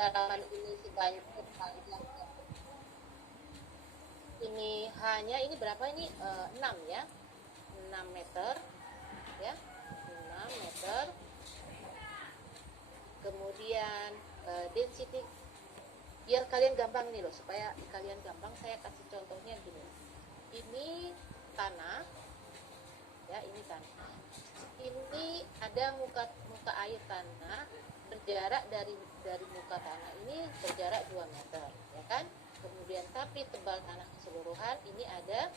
kedalaman ini sebanyak ini hanya ini berapa ini 6 ya, 6 meter ya, 6 meter. Kemudian density, biar kalian gampang nih loh, supaya kalian gampang saya kasih contohnya gini. Ini tanah ya, ini tanah. Ini ada muka air tanah, berjarak dari muka tanah ini berjarak 2 meter ya kan. Kemudian tapi tebal tanah keseluruhan ini ada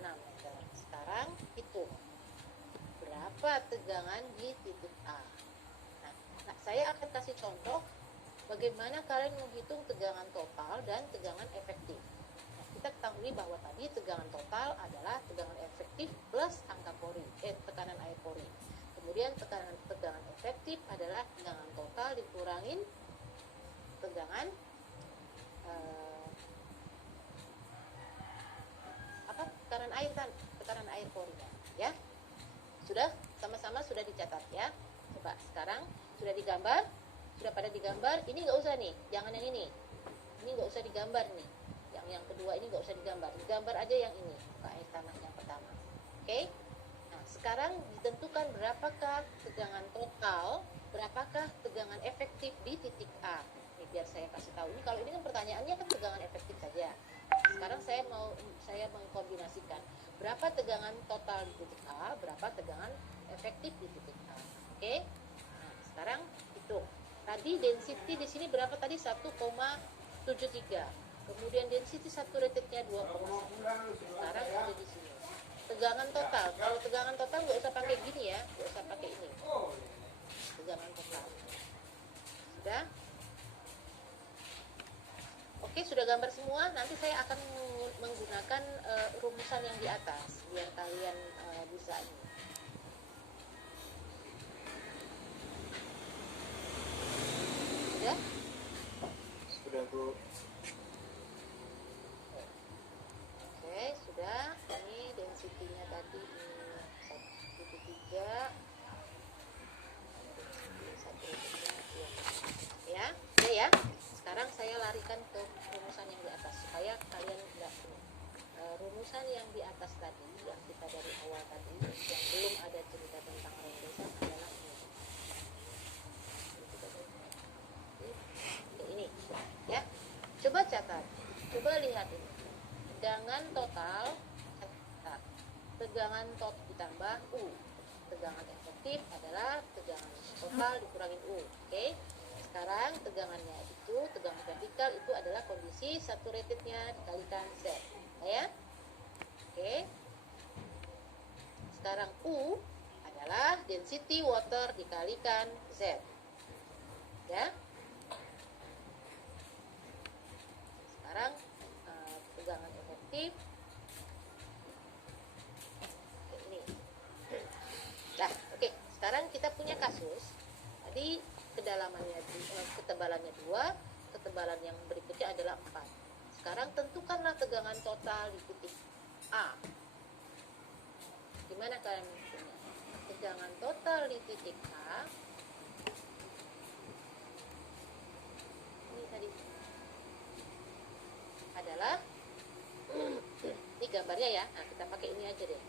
6 meter. Sekarang hitung berapa tegangan di titik A. Nah, saya akan kasih contoh bagaimana kalian menghitung tegangan total dan tegangan efektif. Nah, kita ketahui bahwa tadi tegangan total adalah tegangan efektif plus angka pori, tekanan air pori. Kemudian tegangan efektif adalah tegangan total dikurangin tegangan tekanan air porinya ya. Sudah sama-sama sudah dicatat ya. Coba sekarang sudah digambar, sudah pada digambar. Ini nggak usah nih, jangan yang ini nggak usah digambar nih, yang kedua ini nggak usah digambar aja yang ini, muka air tanah yang pertama. Oke. Nah sekarang ditentukan berapakah tegangan total, berapakah tegangan efektif di titik A. Ini biar saya kasih tahu, ini kalau ini kan pertanyaannya kan tegangan efektif saja. Sekarang saya mengkombinasikan berapa tegangan total di titik A, berapa tegangan efektif di titik A. Oke. Nah, sekarang hitung. Tadi density di sini berapa tadi? 1,73. Kemudian density saturatednya 2,1. Sekarang ada di sini. Tegangan total. Kalau tegangan total nggak usah pakai gini ya, nggak usah pakai ini. Tegangan total. Sudah? Oke, sudah gambar semua. Nanti saya akan menggunakan rumusan yang di atas biar kalian bisa ini. Sudah? Sudah, Bu. Oke, sudah. Ini density-nya tadi 1,3. Ya, ya. Sekarang saya larikan ke rumusan yang di atas supaya kalian tidak rumusan yang di atas tadi yang kita dari awal tadi yang belum ada cerita tentang rendesan adalah ini ya. Coba catat, coba lihat ini tegangan total, tegangan total ditambah U. Tegangan efektif adalah tegangan total dikurangin U. Oke. Sekarang tegangannya itu, tegangan vertikal itu adalah kondisi saturatednya dikalikan Z ya. Oke. Sekarang U adalah density water dikalikan Z ya. Sekarang tegangan efektif ini. Nah, oke. Sekarang kita punya kasus tadi kedalamannya ketebalannya 2, ketebalan yang berikutnya adalah 4. Sekarang tentukanlah tegangan total di titik A. Gimana kalian menghitungnya? Tegangan total di titik A ini tadi adalah ini gambarnya ya. Nah, kita pakai ini aja deh.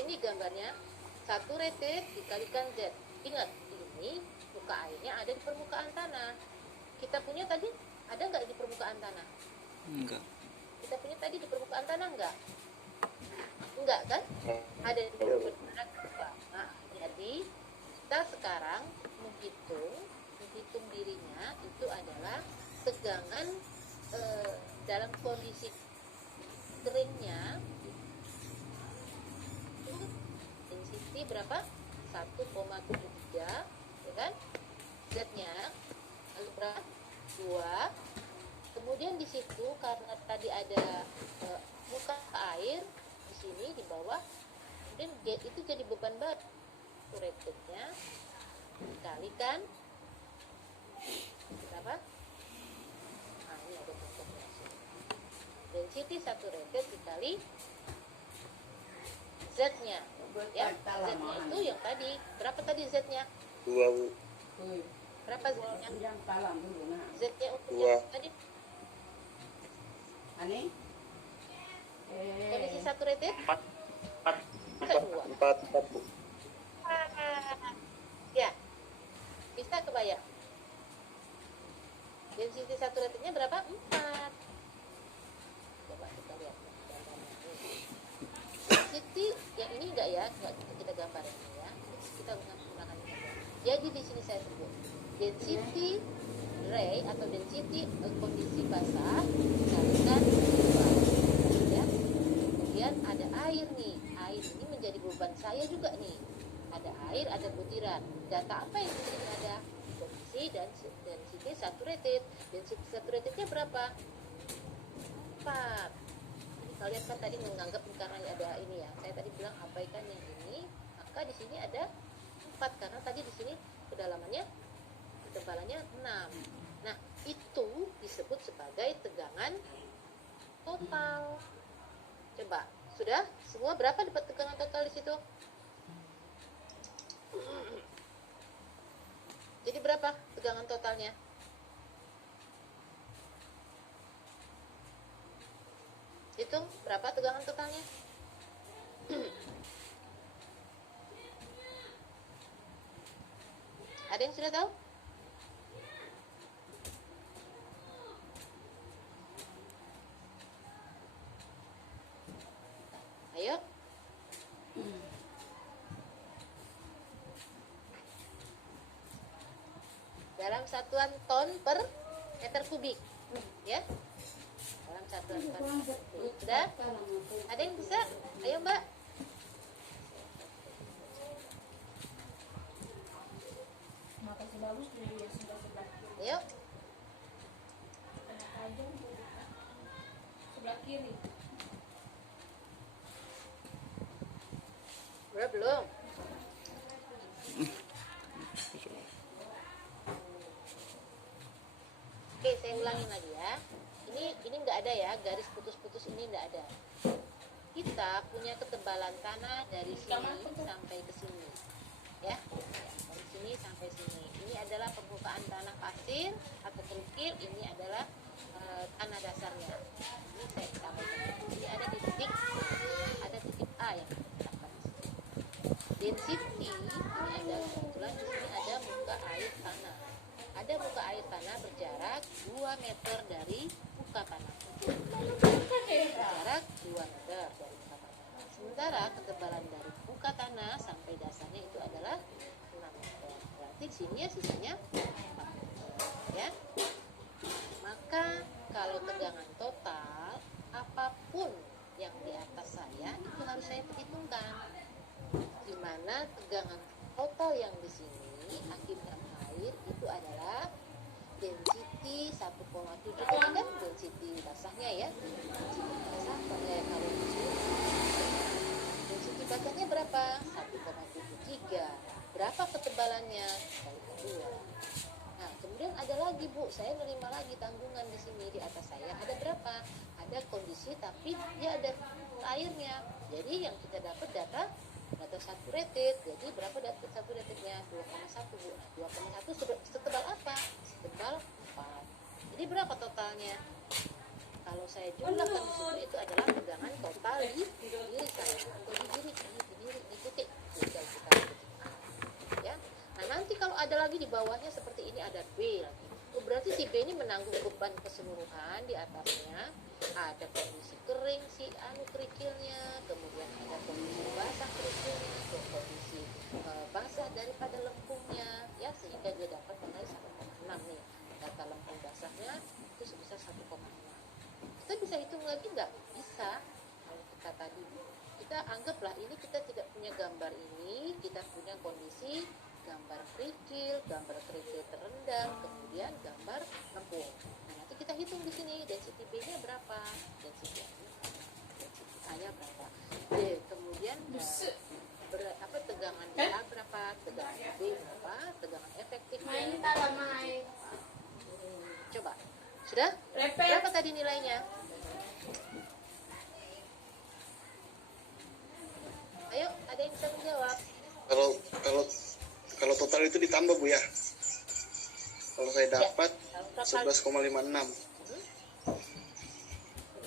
Ini gambarnya saturated dikalikan Z. Ingat, ini muka airnya ada di permukaan tanah. Kita punya tadi ada nggak di permukaan tanah? Enggak. Kita punya tadi di permukaan tanah enggak? Enggak kan? Ada di permukaan tanah. Nah, jadi kita sekarang menghitung dirinya itu adalah tegangan dalam kondisi keringnya. Density berapa? 1,73 ya kan? Z-nya lalu berapa? 2. Kemudian di situ karena tadi ada muka air di sini di bawah, kemudian itu jadi beban baru. Ratednya dikalikan berapa? Nah, ini ada contohnya. Density saturated dikali Z-nya. Ya, Z-nya itu yang tadi. Berapa tadi Z-nya? 2. Berapa berapa Z-nya? Z-nya untuk Dua. yang tadi kondisi saturated Empat. kedua. Empat Bu. Ya, bisa kebayang. Density saturatednya berapa? 4. Coba kita lihat gambarnya. Density yang ini enggak ya? Enggak kita gambar ini ya. Kita menggunakan ini saja. Jadi di sini saya sebut density dry atau density kondisi basah dikalikan 2. Ya. Kemudian ada air nih. Air ini menjadi beban saya juga nih. Ada air, ada butiran. Data apa yang di sini ada? Kondisi dan density saturated. Density saturatednya berapa? 4. Jadi kalian kan tadi menganggap karena ada ini ya. Saya tadi bilang abaikan yang ini, maka di sini ada 4 karena tadi di sini kedalamannya ketebalannya 6. Nah, itu disebut sebagai tegangan total. Coba, sudah? Semua berapa dapat tegangan total di situ? Jadi berapa tegangan totalnya? Hitung berapa tegangan totalnya? Ada yang sudah tahu? Ayo. Dalam satuan ton per meter kubik, ya. Dalam satuan ton per meter kubik. Sudah? Ada yang bisa? Ayo Mbak. Ayo. Sebelah kiri. Belum. Oke, saya ulangin lagi ya. Ini nggak ada ya, garis putus-putus ini nggak ada. Kita punya ketebalan tanah dari sini sampai ke sini, ya. Dari sini sampai sini. Ini adalah permukaan tanah pasir atau kerikil. Ini adalah tanah dasarnya. Ini saya tambahkan. Ini ada di titik A yang kita density. Ini ada kebetulan di sini ada muka air tanah. Ada muka air tanah berjarak 2 meter dari muka tanah. Berjarak 2 meter dari muka tanah. Sementara ketebalan dari muka tanah sampai dasarnya itu adalah 6 meter. Berarti di sini ya sisanya 4 meter, ya. Maka kalau tegangan total apapun yang di atas saya itu harus saya perhitungkan. Di mana tegangan total yang di sini akibat air itu adalah density 1,7 tadi kan density basahnya ya. Density basah kalau di sini density basahnya berapa? 1,73. Berapa ketebalannya? Kali 2. Nah, kemudian ada lagi Bu, saya nerima lagi tanggungan di sini di atas saya ada berapa? Ada kondisi tapi dia ada airnya. Jadi yang kita dapat data saturated. Jadi berapa data saturatednya? 2,1 Bu. Nah, 2,1 setebal apa? Setebal 4. Jadi berapa totalnya? Kalau saya jumlahkan di situ itu adalah tegangan total di diri saya atau di titik. Jadi kita titik A. Ya. Nah, nanti kalau ada lagi di bawahnya seperti ini ada B lagi. Oh, berarti si B ini menanggung beban keseluruhan di atasnya. Ada kondisi kering si kerikilnya, kemudian ada kondisi basah kerikilnya, kondisi basah daripada lempungnya, ya sehingga dia dapat nilai 1,6 nih. Data lempung basahnya itu sebesar 1,6. Kita bisa hitung lagi nggak? Bisa. Kalau kita tadi kita anggaplah ini kita tidak punya gambar ini, kita punya kondisi gambar kerikil terendah, kemudian gambar lempung. Nah, nanti kita hitung di sini density B-nya berapa, density A-nya berapa, D, kemudian tegangan A berapa, tegangan B berapa, tegangan efektifnya. Coba, sudah? Berapa tadi nilainya? Ayo, ada yang bisa menjawab? Kalau total itu ditambah Bu ya? saya Ya, dapat kalau total 11,56.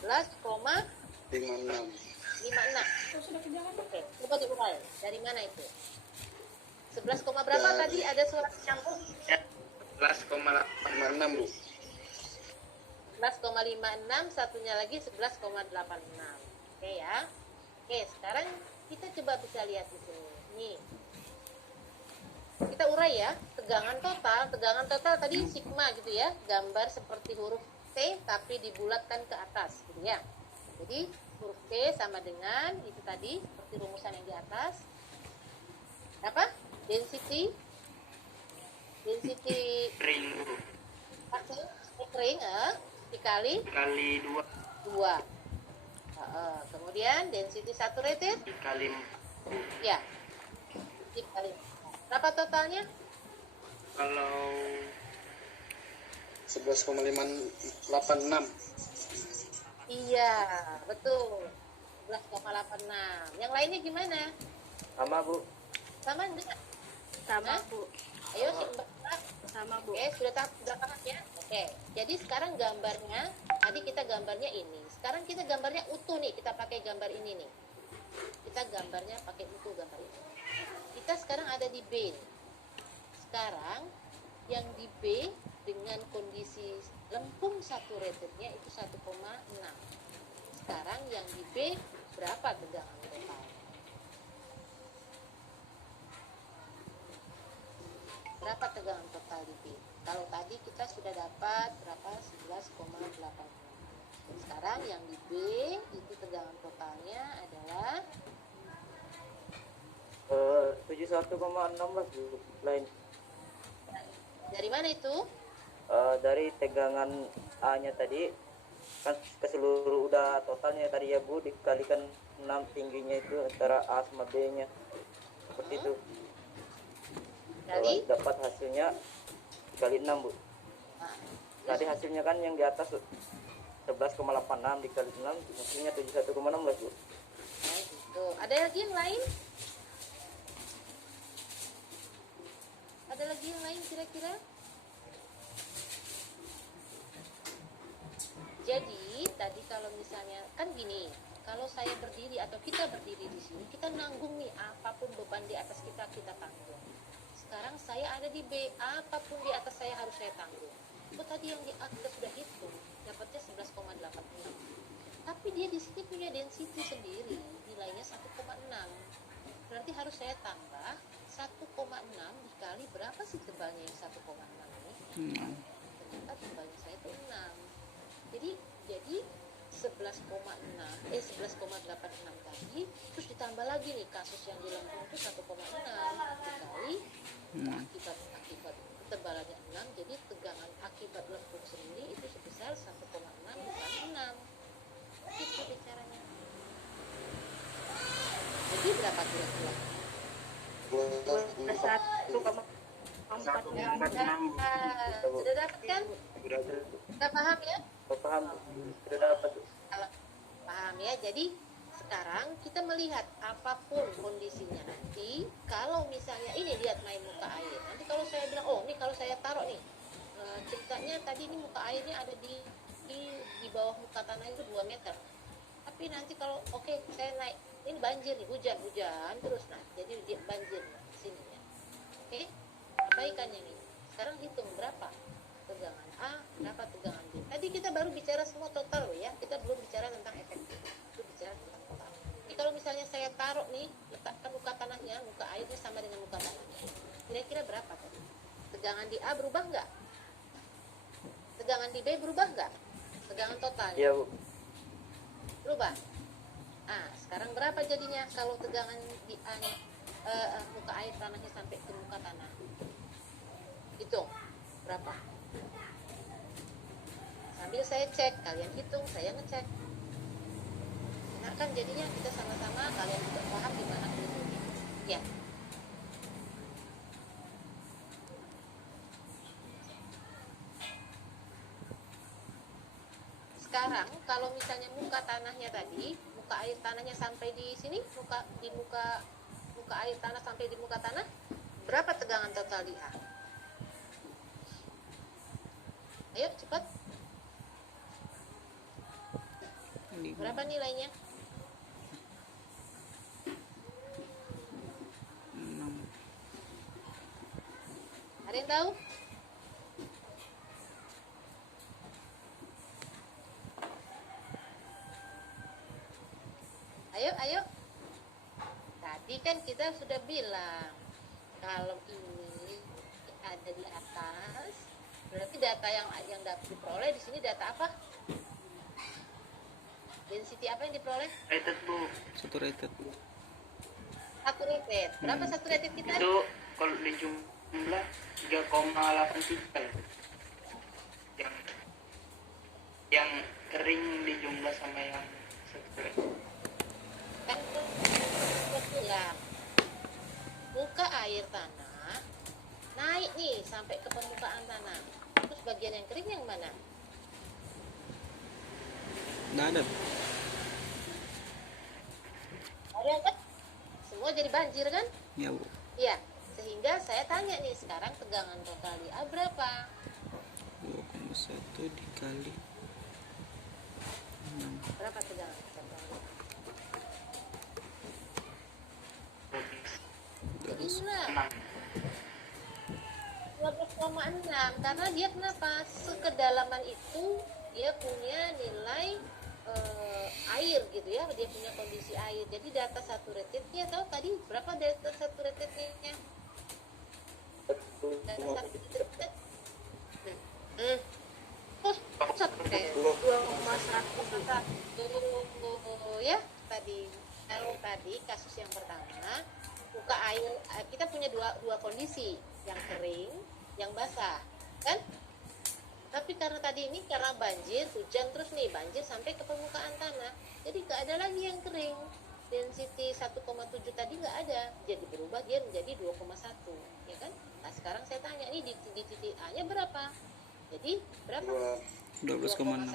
11,56. 56. Oke, coba diurai. Dari mana itu? 11, berapa tadi? Ada suara campur? 11,56 Bu. 11,56, satunya lagi 11,86. Oke ya. Oke, sekarang kita coba bisa lihat di sini. Nih. Kita urai ya, tegangan total tadi sigma gitu ya, gambar seperti huruf T tapi dibulatkan ke atas gitu ya. Jadi huruf T sama dengan itu tadi seperti rumusan yang di atas. Apa? Density ring ring dikali 2. Kemudian density saturated dikali ya dikali. Berapa totalnya? kalau 11,586. Iya, betul. 11,86. Yang lainnya gimana? sama Bu. Sama enggak? Sama Hah? Bu, Ayo si Mbak. sama Bu. Oke, sudah paham ya? Oke. Jadi sekarang gambarnya, tadi kita gambarnya ini. Sekarang kita gambarnya utuh nih. Kita pakai gambar ini nih. Kita gambarnya pakai utuh gambar ini. Kita sekarang ada di B nih. Sekarang yang di B dengan kondisi lempung saturatednya itu 1,6. Sekarang yang di B berapa tegangan total? Berapa tegangan total di B? Kalau tadi kita sudah dapat berapa? 11,86. Sekarang yang di B itu tegangan totalnya adalah 71,16 Bu. Lain dari mana itu? dari tegangan A-nya tadi kan keseluruh udah totalnya tadi ya Bu, dikalikan 6 tingginya itu antara A sama B-nya. Seperti itu. Dari Kalau dapat hasilnya dikali 6 Bu. nah, Tadi hasilnya kan yang di atas 11,86 dikali 6 hasilnya 71,16 Bu. nah gitu. Ada lagi yang lain? Ada lagi yang lain kira-kira? Jadi tadi kalau misalnya kan gini, kalau saya berdiri atau kita berdiri di sini, kita nanggung nih apapun beban di atas kita tanggung. Sekarang saya ada di B, apapun di atas saya harus saya tanggung. Itu tadi yang di A kita sudah hitung, dapatnya 11,86. Tapi dia di sini punya density sendiri, nilainya 1,6. Berarti harus saya tambah 1,6 dikali berapa sih tebalnya yang 1,6 ini? Ternyata tebalnya saya itu 6. Jadi 11,86 tadi terus ditambah lagi nih kasus yang di lempung itu 1,6 dikali akibat tebalannya 6, jadi tegangan akibat lempung sendiri itu sebesar 1,6 dikali 6. Itu bicaranya. Jadi berapa kira-kira? 1,46. Sudah dapat kan? Sudah paham ya? Paham Bu. Sudah dapat Bu. Kalau paham ya, jadi sekarang kita melihat apapun kondisinya nanti, kalau misalnya ini lihat main muka air, nanti kalau saya bilang oh ini kalau saya taruh nih ceritanya tadi ini muka airnya ada di bawah muka tanah itu 2 meter, tapi nanti kalau oke, saya naik ini banjir nih, hujan terus, nah jadi dia banjir di sini ya. Oke, abaikannya nih. Sekarang hitung berapa tegangan A, berapa tegangan B. Tadi kita baru bicara semua total loh ya, kita belum bicara tentang efektif, itu bicara tentang total. Jadi kalau misalnya saya taruh nih, letakkan muka tanahnya, muka airnya sama dengan muka tanahnya, kira-kira berapa tadi? Tegangan di A berubah nggak? Tegangan di B berubah nggak? Tegangan total Iya Bu. berubah. Ah, sekarang berapa jadinya kalau tegangan di A nya, muka air tanahnya sampai ke muka tanah? Hitung berapa? Sambil saya cek, kalian hitung, saya ngecek. Nah kan jadinya kita sama-sama, kalian juga paham di mana hilangnya. Ya. Sekarang kalau misalnya muka tanahnya tadi, muka air tanahnya sampai di sini, muka air tanah sampai di muka tanah, berapa tegangan total di A? Ayo cepat. Berapa nilainya? 6. Ada yang tahu? Ayo. Tadi kan kita sudah bilang kalau ini ada di atas, berarti data yang dapat diperoleh di sini data apa? Density apa yang diperoleh? Rated bu. Saturated. Saturated. Berapa saturated kita? Itu kalau dijumlah 3,83 ya. Yang kering dijumlah sama yang saturated. Kan bilang muka air tanah naik nih sampai ke permukaan tanah. Terus bagian yang kering yang mana? Nggak ada. Ada kan? Semua jadi banjir kan? Ya bu. Iya. Sehingga saya tanya nih sekarang tegangan total di A berapa? 2,1 dikali 6. Berapa tegangan total? Inilah 12,6 karena dia kenapa? Sekedalaman itu dia punya nilai air gitu ya, dia punya kondisi air. Jadi data saturatednya tahu tadi berapa data saturatednya? Data saturated. Saturated 2,1 ya tadi. Kalau tadi kasus yang pertama muka air kita punya dua kondisi, yang kering, yang basah, kan? Tapi karena tadi ini karena banjir, hujan terus nih, banjir sampai ke permukaan tanah. Jadi nggak ada lagi yang kering. Density 1,7 tadi nggak ada. Jadi berubah dia menjadi 2,1, ya kan? Nah, sekarang saya tanya nih di titik A-nya berapa? Jadi berapa? 12,6. 12,6.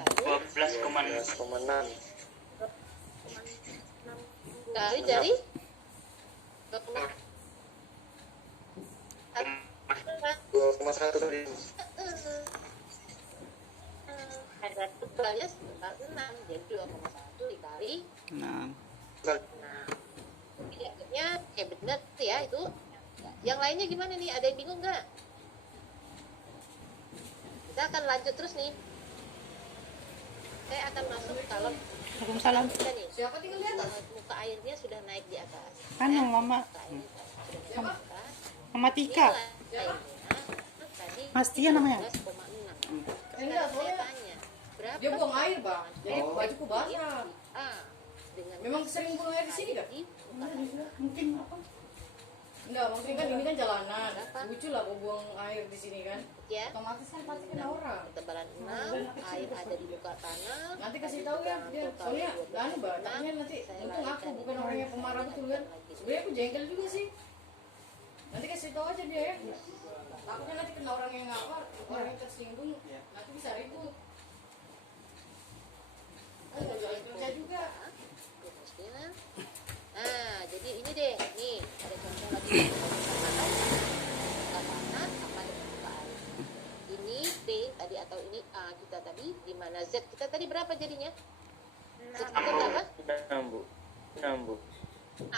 Kali dari 2,1 tadi. Ada tebalnya sebesar 6, jadi 2,1 dikali 6. 6. Jadi akhirnya benar ya itu. Yang lainnya gimana nih? Ada yang bingung nggak? Kita akan lanjut terus nih. Saya akan masuk kalau Waalaikumsalam. kita nih Siapa tinggal di atas? muka airnya sudah naik di atas. Anu, Mama. Muka airnya sudah naik di atas. Mama Tika. Airnya tadi Mas Tia namanya? 12,6. Enggak, Sekarang saya soalnya tanya, berapa dia buang air, Bang. Jadi bajuku basah. Dengan Memang sering buang air di sini, Kak? Mungkin apa? Enggak, mungkin kan ini kan jalanan. Lucu lah kau buang air di sini kan. ya Otomatis kan pasti kena orang. ketebalan 6, air ada di muka tanah. Nanti kasih tahu ya dia. Soalnya anu, Mbak, takutnya nanti untung aku bukan orang yang pemarah betul kan. Sebenarnya aku jengkel juga sih. Nanti kasih tahu aja dia ya. Takutnya nanti kena orang yang apa, orang yang tersinggung, nanti bisa ribut. Nggak jual kerja juga. Rumusnya. Nah, jadi ini deh, nih ada contoh lagi. Muka tanah sama dengan muka air. Ini B tadi atau ini A kita tadi, di mana Z kita tadi berapa jadinya? Z kita berapa? 6 bu. 6 bu. 6.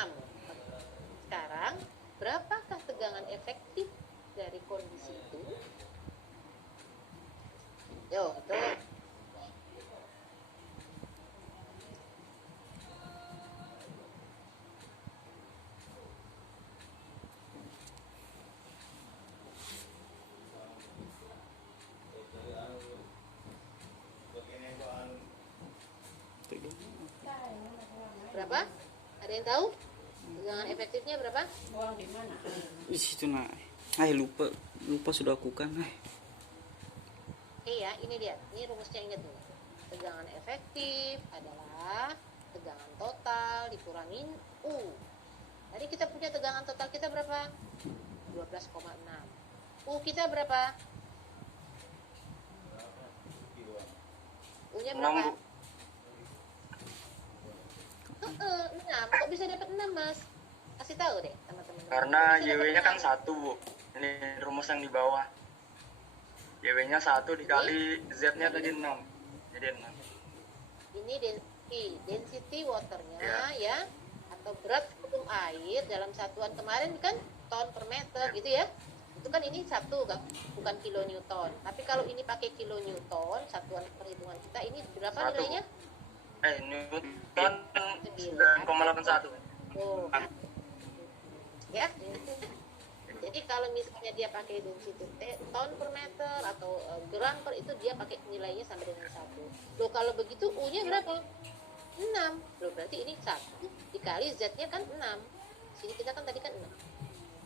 Sekarang berapakah tegangan efektif dari kondisi itu? Yo, tuh. Berapa? Ada yang tahu? Tegangan efektifnya berapa? Buang di mana? Di situ nah. Lupa sudah aku kan. Iya, ini dia. Ini rumusnya ingat nih. Tegangan efektif adalah tegangan total dikurangin U. Tadi kita punya tegangan total kita berapa? 12,6. U kita berapa? U-nya berapa? 6 bu. 6. Kok bisa dapat 6, Mas? Kasih tahu deh teman-teman. Karena Bisa dapat YW-nya kan 6. 1 bu. Ini rumus yang di bawah. YW-nya 1 dikali Z-nya tadi 6. Jadi 6. Ini density waternya Ya. ya, atau berat volume air dalam satuan kemarin kan ton per meter gitu ya. Itu kan ini satu kan, bukan kilonewton. Tapi kalau ini pakai kilonewton, satuan perhitungan kita ini berapa Satu. nilainya? Newton 9,81. Oh. Ya. Jadi kalau misalnya dia pakai density ton per meter atau gram per itu dia pakai nilainya sampai dengan 1. Loh kalau begitu U-nya berapa? 6. Loh berarti ini 1 dikali Z-nya kan 6. Sini kita kan tadi kan 6.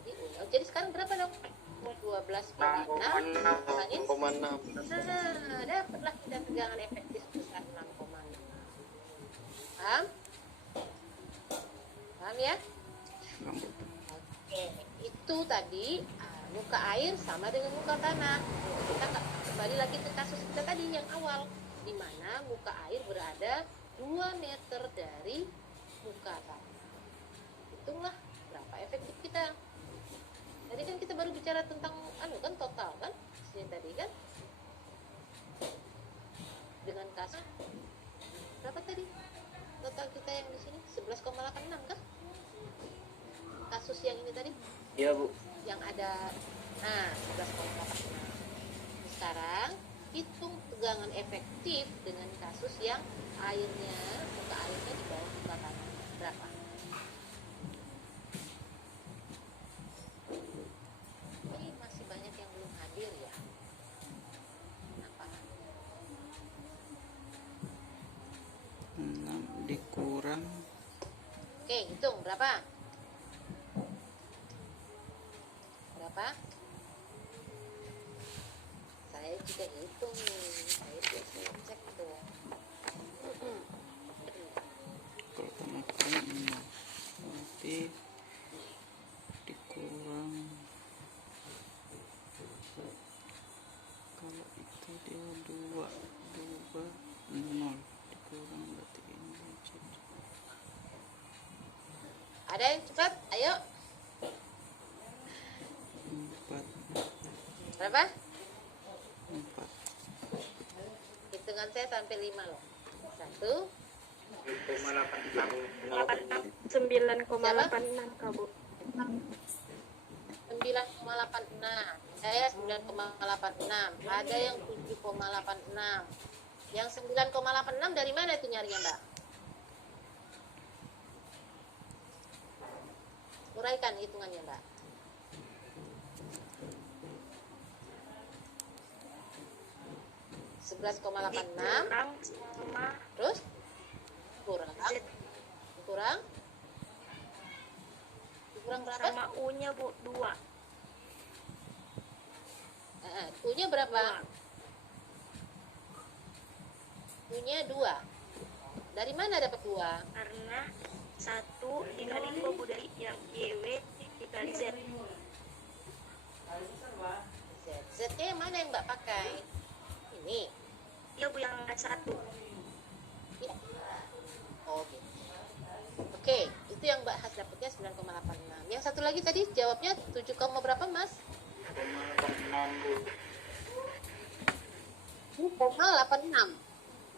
Jadi U-nya. Jadi sekarang berapa dong? 12,6 6,6. Nah, dapatlah kita tegangan efektif besar 6,6. Paham? Paham ya? Oke, itu tadi muka air sama dengan muka tanah. Kita kembali lagi ke kasus kita tadi yang awal, di mana muka air berada 2 meter dari muka tanah. Hitunglah berapa efektif kita. Tadi kan kita baru bicara tentang kan total kan? Sini tadi kan? Dengan kasus berapa tadi? Total kita yang di sini 11,86 kan? Kasus yang ini tadi Iya Bu. yang ada 11,86. Sekarang hitung tegangan efektif dengan kasus yang airnya, muka airnya di bawah muka tanah berapa? Ini masih banyak yang belum hadir ya. Kenapa? 6 dikurang Oke, hitung berapa? Berapa? Saya juga hitung nih. Saya biasanya cek tuh. kalau pemakaian 6 nanti dikurang kalau itu dia 2 0 dikurang berarti ini jadi Ada yang cepat? Ayo. 4 Berapa? 4 Hitungan saya sampai 5 loh. 1, 9,86 Kak Bu. 9,86. Saya 9,86. Ada yang 7,86. Yang 9,86 dari mana itu nyarinya, Mbak? Uraikan hitungannya, Mbak. Dikurang sama Terus kurang Z kurang berapa? sama U-nya Bu 2. U-nya berapa? U-nya 2. Dari mana dapat 2? Karena 1 dikali 2 Bu dari yang YW dikali Z. Z-nya yang mana yang Mbak pakai? Ini. Iya Bu yang 1. Ya. Oh gitu. Oke, itu yang Mbak Has dapatnya 9,86. Yang satu lagi tadi jawabnya 7, berapa Mas? 7,86.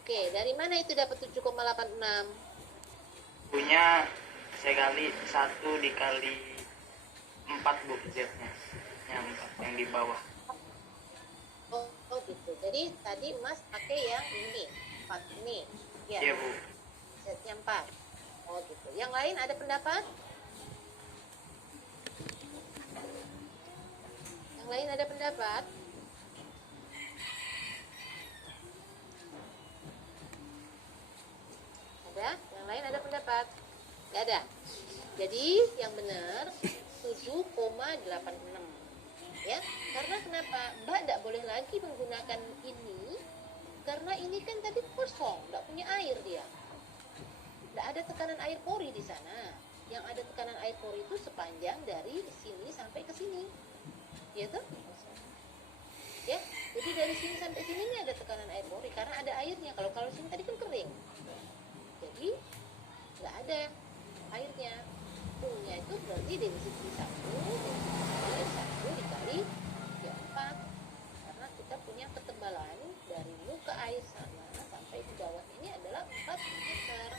Oke, dari mana itu dapat 7,86? punya saya kali 1 dikali 4 Bu Z-nya. Yang 4 yang di bawah. Oh gitu. Jadi tadi Mas pakai yang ini, 4 ini. Ya. Iya Bu. Z-nya 4. Oh gitu. Yang lain ada pendapat? Yang lain ada pendapat? Ada? Yang lain ada pendapat? Gak ada. Jadi yang benar 7,86. Ya, karena kenapa? Mbak tidak boleh lagi menggunakan ini karena ini kan tadi kosong, tidak punya air dia. Tidak ada tekanan air pori di sana. Yang ada tekanan air pori itu sepanjang dari sini sampai ke sini. Ya tuh? Ya, jadi dari sini sampai sini ini ada tekanan air pori karena ada airnya. Kalau sini tadi kan kering. Jadi nggak ada airnya. U-nya itu berarti density 1 dikali 4 karena kita punya liter.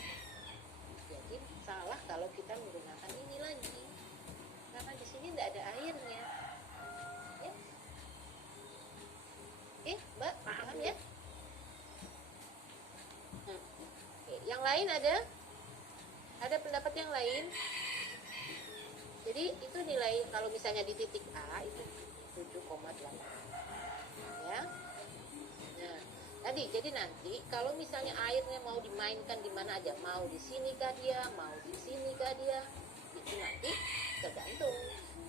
Jadi salah kalau kita menggunakan ini lagi, karena di sini tidak ada airnya. Ya. Oke, Mbak, paham ya? Oke, yang lain ada? Ada pendapat yang lain? Jadi itu nilai kalau misalnya di titik A itu 7,8. Ya. Nah, tadi jadi nanti kalau misalnya airnya mau dimainkan di mana aja, mau di sini kah dia, mau di sini kah dia, itu nanti tergantung.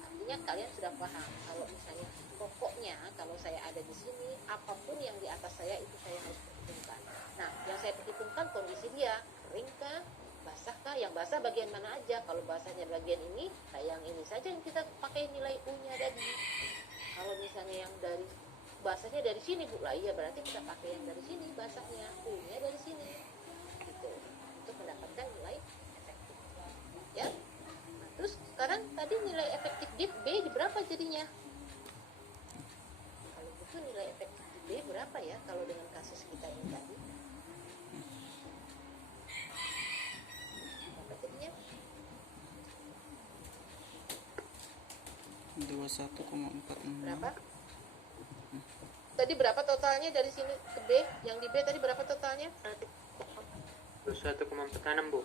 Artinya kalian sudah paham kalau misalnya pokoknya kalau saya ada di sini, apapun yang di atas saya itu saya harus perhitungkan. Nah, yang saya perhitungkan kondisi dia kering kah, basah kah? Yang basah bagian mana aja? Kalau basahnya bagian ini, yang ini saja yang kita pakai nilai U-nya tadi. Kalau misalnya yang dari basahnya dari sini, Bu, lah iya berarti kita pakai yang dari sini basahnya, U-nya dari sini. Gitu. Untuk mendapatkan nilai efektif. Ya. Nah, terus sekarang tadi nilai efektif di B di berapa jadinya? Kalau itu nilai efektif di B berapa ya kalau dengan kasus kita ini tadi? 21,46. Berapa? Tadi berapa totalnya dari sini ke B? Yang di B tadi berapa totalnya? 21,46 Bu.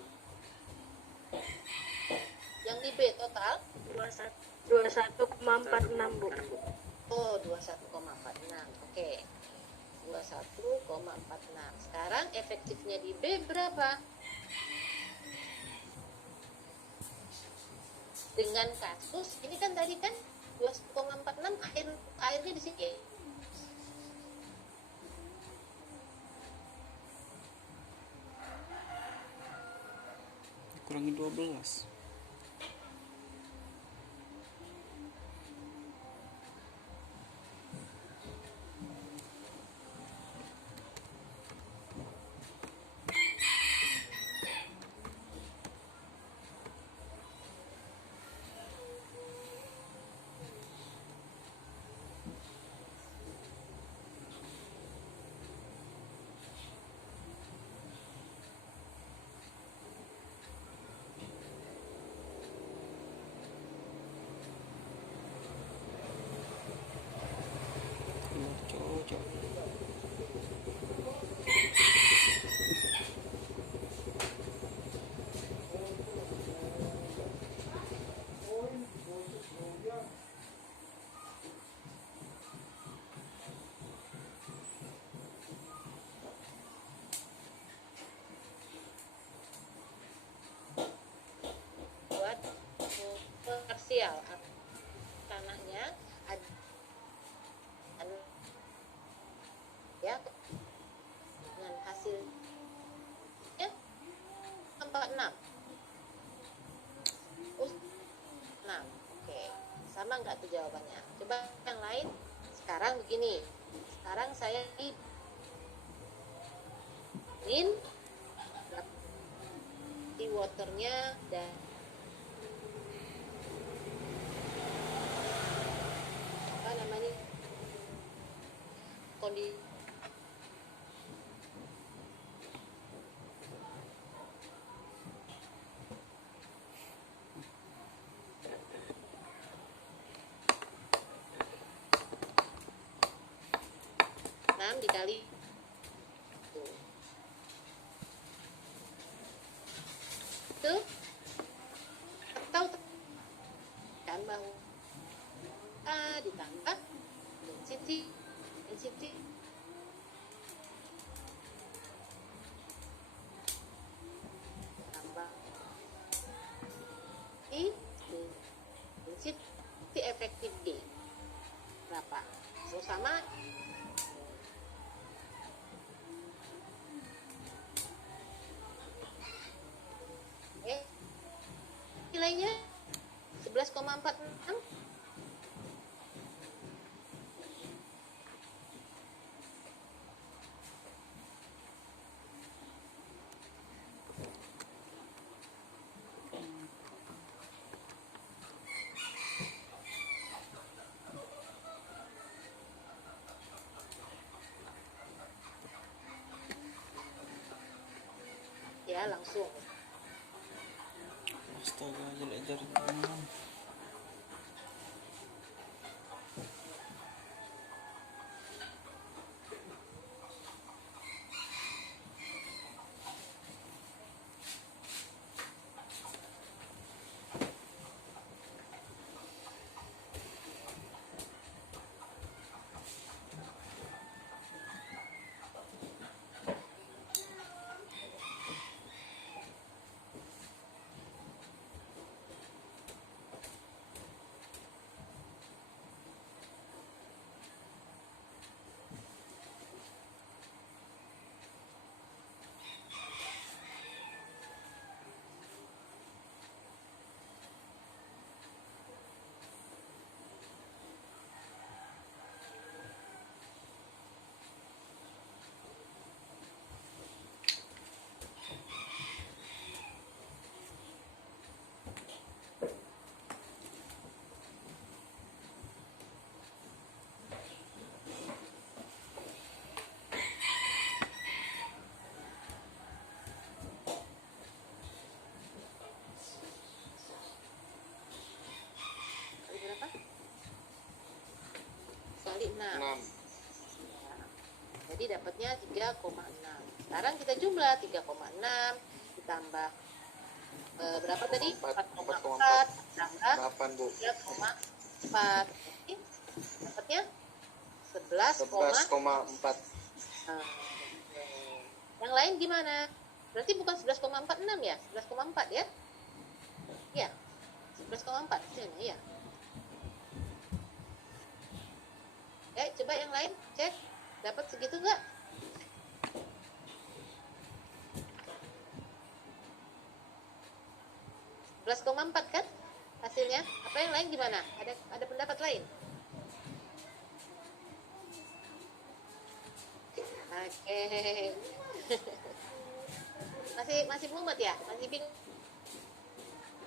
Yang di B total? 21,46 Bu. Oh, 21,46. Oke. 21,46. Sekarang efektifnya di B berapa? Dengan kasus ini kan tadi kan 21,46 airnya di sini. Kurangi 12. Cocok. Buat parsial tanahnya ada ya dengan hasilnya 46. Oh, 6. Oke, sama nggak tuh jawabannya? Coba yang lain. Sekarang begini, sekarang saya di waternya dan apa namanya kondisi dikali itu atau kan bahwa A ditambah density tambah density efektif D berapa? So sama nilainya 11,46. langsung. Astaga, jelek jari. Kali berapa? Kali 6. 6. Jadi dapatnya 3,6. Sekarang kita jumlah 3,6 ditambah berapa tadi? 4,4 tambah 8 Bu. 3,4. Oke. Dapatnya 11,4. Yang lain gimana? Berarti bukan 11,46 ya? 11,4 ya? Iya. 11,4 hasilnya ya. Coba yang lain cek. Dapat segitu enggak? ,4 kan hasilnya? Apa yang lain gimana? Ada pendapat lain? Oke. masih mumet ya? Masih bingung?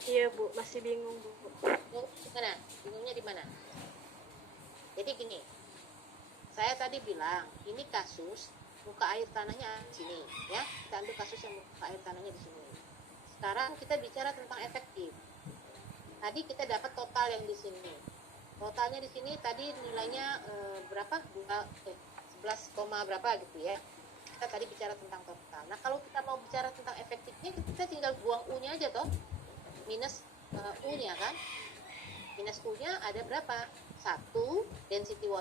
Iya Bu, masih bingung Bu. Gimana? Bingungnya di mana? Jadi gini, saya tadi bilang ini kasus muka air tanahnya di sini, ya. Kita ambil kasus yang muka air tanahnya di sini. Sekarang kita bicara tentang efektif. Tadi kita dapat total yang di sini. Totalnya di sini tadi nilainya berapa? 11, berapa gitu ya. Kita tadi bicara tentang total. Nah, kalau kita mau bicara tentang efektifnya, kita tinggal buang U-nya aja toh. Minus U-nya kan. Minus U-nya ada berapa? 1 density water